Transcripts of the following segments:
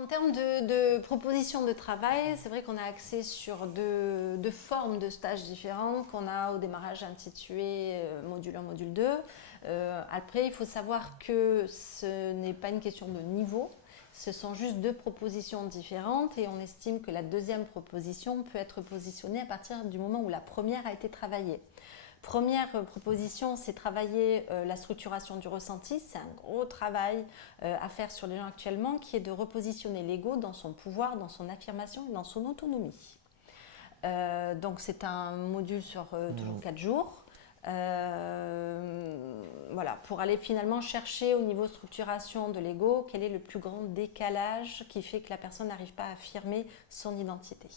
en termes de propositions de travail, c'est vrai qu'on a axé sur deux formes de stages différentes qu'on a au démarrage intitulé module 1, module 2. Après, il faut savoir que ce n'est pas une question de niveau, ce sont juste deux propositions différentes et on estime que la deuxième proposition peut être positionnée à partir du moment où la première a été travaillée. Première proposition, c'est travailler la structuration du ressenti. C'est un gros travail à faire sur les gens actuellement qui est de repositionner l'ego dans son pouvoir, dans son affirmation et dans son autonomie. Donc c'est un module sur toujours 4 jours. Voilà, pour aller finalement chercher au niveau structuration de l'ego quel est le plus grand décalage qui fait que la personne n'arrive pas à affirmer son identité.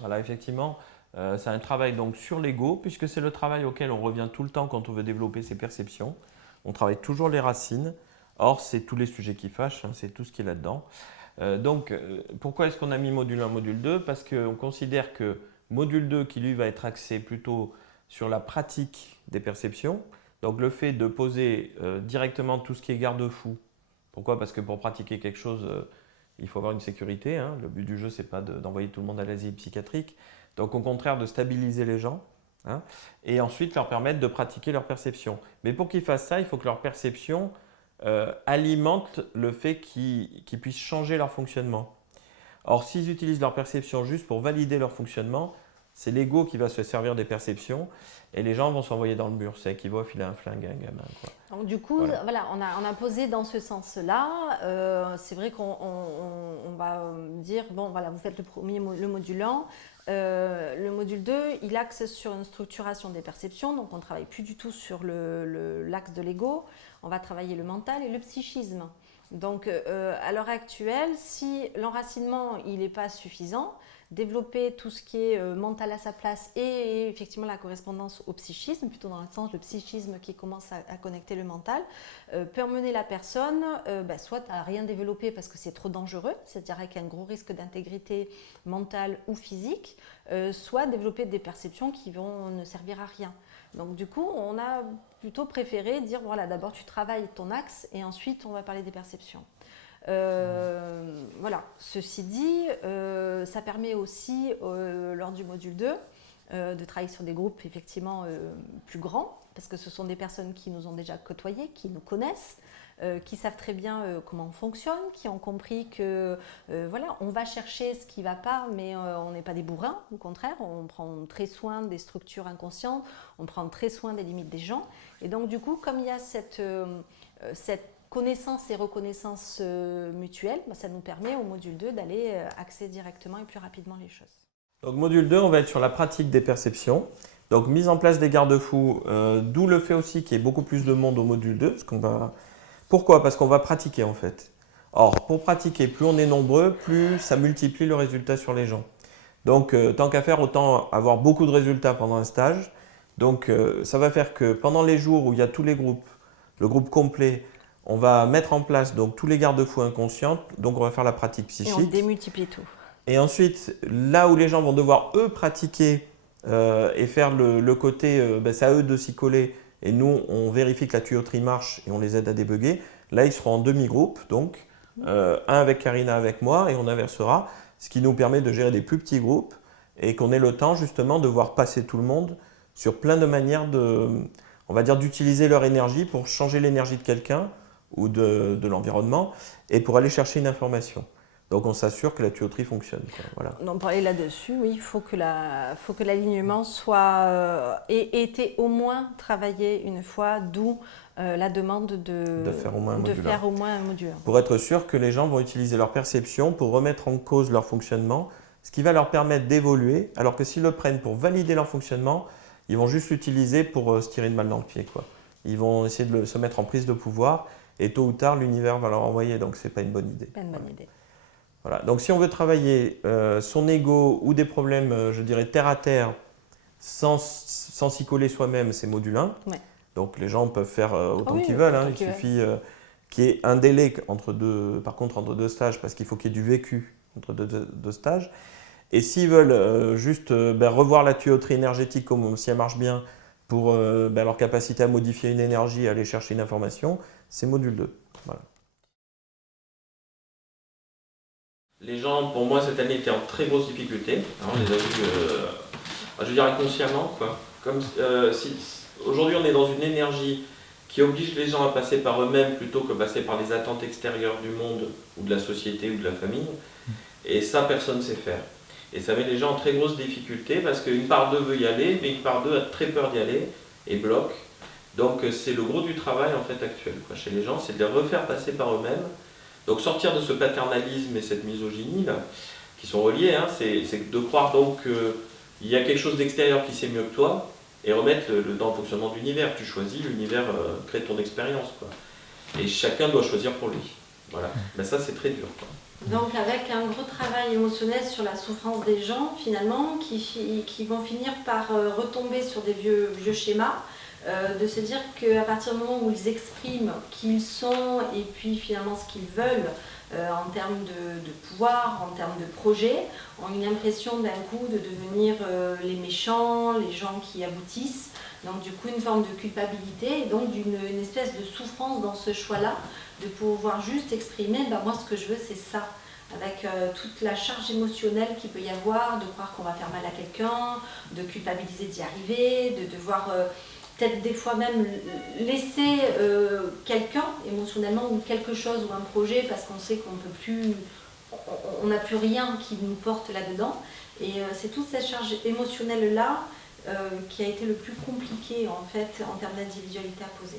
Voilà, effectivement, c'est un travail donc sur l'ego, puisque c'est le travail auquel on revient tout le temps quand on veut développer ses perceptions. On travaille toujours les racines. Or, c'est tous les sujets qui fâchent, hein, c'est tout ce qui est là-dedans. Pourquoi est-ce qu'on a mis module 1, module 2? Parce qu'on considère que module 2, qui lui va être axé plutôt sur la pratique des perceptions, donc le fait de poser directement tout ce qui est garde-fou. Pourquoi? Parce que pour pratiquer quelque chose, il faut avoir une sécurité. Hein. Le but du jeu, ce n'est pas d'envoyer tout le monde à l'asile psychiatrique. Donc au contraire, de stabiliser les gens, hein, et ensuite leur permettre de pratiquer leur perception. Mais pour qu'ils fassent ça, il faut que leur perception alimente le fait qu'ils puissent changer leur fonctionnement. Or, s'ils utilisent leur perception juste pour valider leur fonctionnement, c'est l'ego qui va se servir des perceptions et les gens vont s'envoyer dans le mur. C'est qu'ils voient filer un flingue à un gamin, quoi. Donc, du coup, voilà, on a posé dans ce sens-là. C'est vrai qu'on va dire, bon, voilà, vous faites le module 1. Le module 2, il axe sur une structuration des perceptions. Donc, on ne travaille plus du tout sur l'axe de l'ego. On va travailler le mental et le psychisme. Donc, à l'heure actuelle, si l'enracinement n'est pas suffisant, développer tout ce qui est mental à sa place et effectivement la correspondance au psychisme, plutôt dans le sens le psychisme qui commence à connecter le mental, peut emmener la personne soit à rien développer parce que c'est trop dangereux, c'est-à-dire avec un gros risque d'intégrité mentale ou physique, soit développer des perceptions qui vont ne servir à rien. Donc du coup, on a plutôt préféré dire, voilà, d'abord tu travailles ton axe et ensuite on va parler des perceptions. Voilà. Ceci dit, ça permet aussi, lors du module 2, de travailler sur des groupes effectivement plus grands, parce que ce sont des personnes qui nous ont déjà côtoyés, qui nous connaissent, qui savent très bien comment on fonctionne, qui ont compris que voilà, on va chercher ce qui ne va pas, mais on n'est pas des bourrins, au contraire, on prend très soin des structures inconscientes, on prend très soin des limites des gens. Et donc du coup, comme il y a cette connaissance et reconnaissance mutuelle, ça nous permet au module 2 d'aller axer directement et plus rapidement les choses. Donc module 2, on va être sur la pratique des perceptions. Donc mise en place des garde-fous, d'où le fait aussi qu'il y ait beaucoup plus de monde au module 2. Pourquoi? Parce qu'on va pratiquer en fait. Or, pour pratiquer, plus on est nombreux, plus ça multiplie le résultat sur les gens. Donc tant qu'à faire, autant avoir beaucoup de résultats pendant un stage. Donc ça va faire que pendant les jours où il y a tous les groupes, le groupe complet, on va mettre en place donc, tous les garde-fous inconscients. Donc on va faire la pratique psychique. Et on démultiplie tout. Et ensuite, là où les gens vont devoir, eux, pratiquer et faire le côté, c'est à eux de s'y coller, et nous, on vérifie que la tuyauterie marche et on les aide à débugger, là, ils seront en demi-groupe, donc un avec Karina, avec moi, et on inversera, ce qui nous permet de gérer des plus petits groupes et qu'on ait le temps, justement, de voir passer tout le monde sur plein de manières on va dire, d'utiliser leur énergie pour changer l'énergie de quelqu'un ou de l'environnement et pour aller chercher une information. Donc on s'assure que la tuyauterie fonctionne. Voilà. Donc pour aller là-dessus, oui, il faut que l'alignement soit ait été au moins travaillé une fois, d'où la demande de faire au moins un module 1. Pour être sûr que les gens vont utiliser leur perception pour remettre en cause leur fonctionnement, ce qui va leur permettre d'évoluer, alors que s'ils le prennent pour valider leur fonctionnement, ils vont juste l'utiliser pour se tirer une balle dans le pied, quoi. Ils vont essayer de se mettre en prise de pouvoir et tôt ou tard, l'univers va leur envoyer, donc ce n'est pas une bonne idée. Pas une bonne idée. Voilà. Donc si on veut travailler son ego ou des problèmes, je dirais, terre à terre, sans s'y coller soi-même, c'est module 1. Ouais. Donc les gens peuvent faire autant qu'ils veulent. Hein. Il suffit qu'il y ait un délai entre deux stages, parce qu'il faut qu'il y ait du vécu entre deux stages. Et s'ils veulent juste revoir la tuyauterie énergétique, comme si elle marche bien, pour leur capacité à modifier une énergie, aller chercher une information, c'est module 2. Voilà. Les gens, pour moi, cette année étaient en très grosse difficulté. Hein, on les a vus, je veux dire, inconsciemment, quoi. Comme aujourd'hui, on est dans une énergie qui oblige les gens à passer par eux-mêmes plutôt que passer par les attentes extérieures du monde ou de la société ou de la famille. Et ça, personne ne sait faire. Et ça met les gens en très grosse difficulté parce qu'une part d'eux veut y aller, mais une part d'eux a très peur d'y aller et bloque. Donc c'est le gros du travail en fait actuel quoi, chez les gens, c'est de les refaire passer par eux-mêmes. Donc sortir de ce paternalisme et cette misogynie là, qui sont reliés, hein, c'est de croire donc qu'il y a quelque chose d'extérieur qui sait mieux que toi et remettre dans le fonctionnement de l'univers. Tu choisis, l'univers crée ton expérience quoi. Et chacun doit choisir pour lui. Voilà. Ben ça c'est très dur quoi. Donc avec un gros travail émotionnel sur la souffrance des gens finalement qui vont finir par retomber sur des vieux schémas, de se dire qu'à partir du moment où ils expriment qui ils sont et puis finalement ce qu'ils veulent en termes de pouvoir, en termes de projet, ont une impression d'un coup de devenir les méchants, les gens qui aboutissent. Donc du coup une forme de culpabilité et donc une espèce de souffrance dans ce choix-là, de pouvoir juste exprimer, moi ce que je veux c'est ça, avec toute la charge émotionnelle qu'il peut y avoir, de croire qu'on va faire mal à quelqu'un, de culpabiliser d'y arriver, de devoir peut-être des fois même laisser quelqu'un émotionnellement ou quelque chose ou un projet parce qu'on sait qu'on peut plus, on n'a plus rien qui nous porte là-dedans. Et c'est toute cette charge émotionnelle-là qui a été le plus compliqué en fait en termes d'individualité à poser.